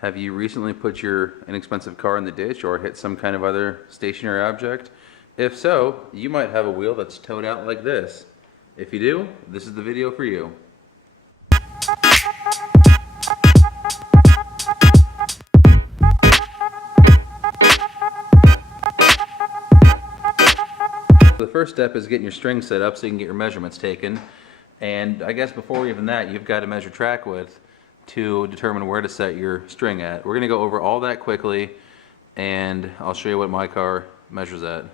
Have you recently put your inexpensive car in the ditch or hit some kind of other stationary object? If so, you might have a wheel that's towed out like this. If you do, this is the video for you. The first step is getting your string set up so you can get your measurements taken. And I guess before even that, you've got to measure track width to determine where to set your string at. We're going to go over all that quickly, and I'll show you what my car measures at.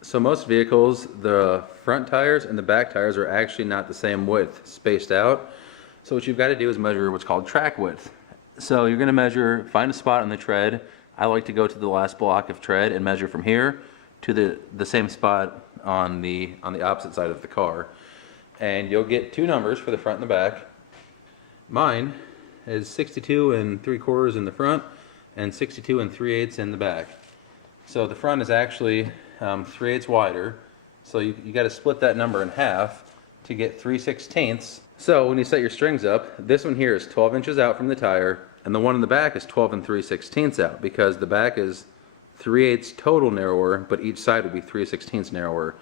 So most vehicles, the front tires and the back tires are actually not the same width, spaced out. So what you've got to do is measure what's called track width. So you're going to measure, find a spot on the tread. I like to go to the last block of tread and measure from here to the same spot on the opposite side of the car. And you'll get two numbers for the front and the back. Mine is 62 3/4 in the front and 62 3/8 in the back. So the front is actually 3/8 wider. So you got to split that number in half to get 3/16. So when you set your strings up, this one here is 12 inches out from the tire, and the one in the back is 12 3/16 out, because the back is 3/8 total narrower, but each side would be 3/16 narrower.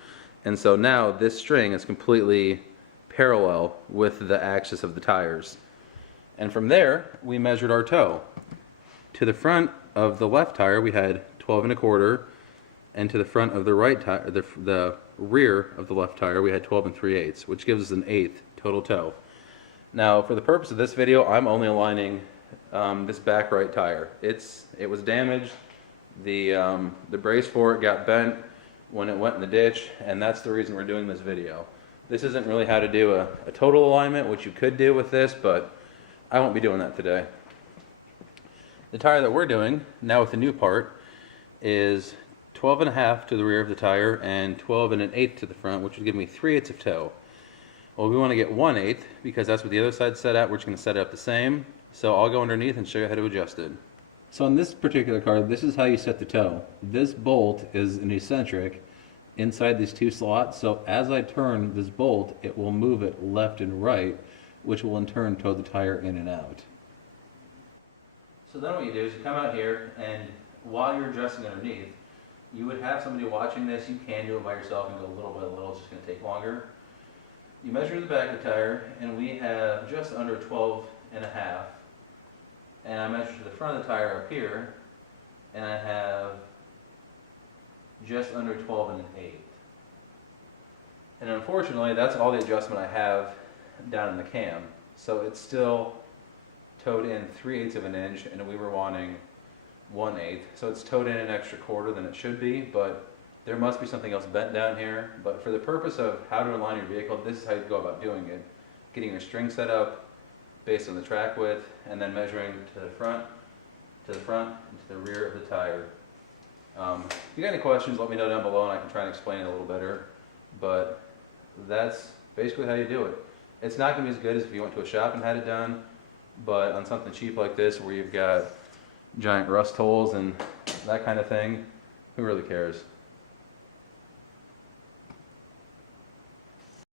And so now this string is completely parallel with the axis of the tires. And from there, we measured our toe. To the front of the left tire, we had 12 1/4, and to the front of the right tire, the rear of the left tire, we had 12 3/8, which gives us an 1/8 total toe. Now, for the purpose of this video, I'm only aligning this back right tire. It was damaged. The brace for it got bent when it went in the ditch, and that's the reason we're doing this video. This isn't really how to do a total alignment, which you could do with this, but I won't be doing that today. The tire that we're doing, now with the new part, is 12 1/2 to the rear of the tire and 12 1/8 to the front, which would give me 3/8 of toe. Well, we want to get 1/8 because that's what the other side's set at. We're just going to set it up the same. So I'll go underneath and show you how to adjust it. So on this particular car, this is how you set the toe. This bolt is an eccentric inside these two slots, so as I turn this bolt, it will move it left and right, which will in turn tow the tire in and out. So then what you do is you come out here, and while you're adjusting underneath, you would have somebody watching this. You can do it by yourself and go little by little, it's just going to take longer. You measure the back of the tire, and we have just under 12 1/2. And I measure to the front of the tire up here, and I have just under 12 1/8. And unfortunately, that's all the adjustment I have down in the cam. So it's still towed in 3/8 of an inch, and we were wanting 1/8. So it's towed in an extra quarter than it should be, but there must be something else bent down here. But for the purpose of how to align your vehicle, this is how you go about doing it. Getting your string set up based on the track width, and then measuring to the front, and to the rear of the tire. If you got any questions, let me know down below and I can try and explain it a little better. But that's basically how you do it. It's not going to be as good as if you went to a shop and had it done, but on something cheap like this where you've got giant rust holes and that kind of thing, who really cares?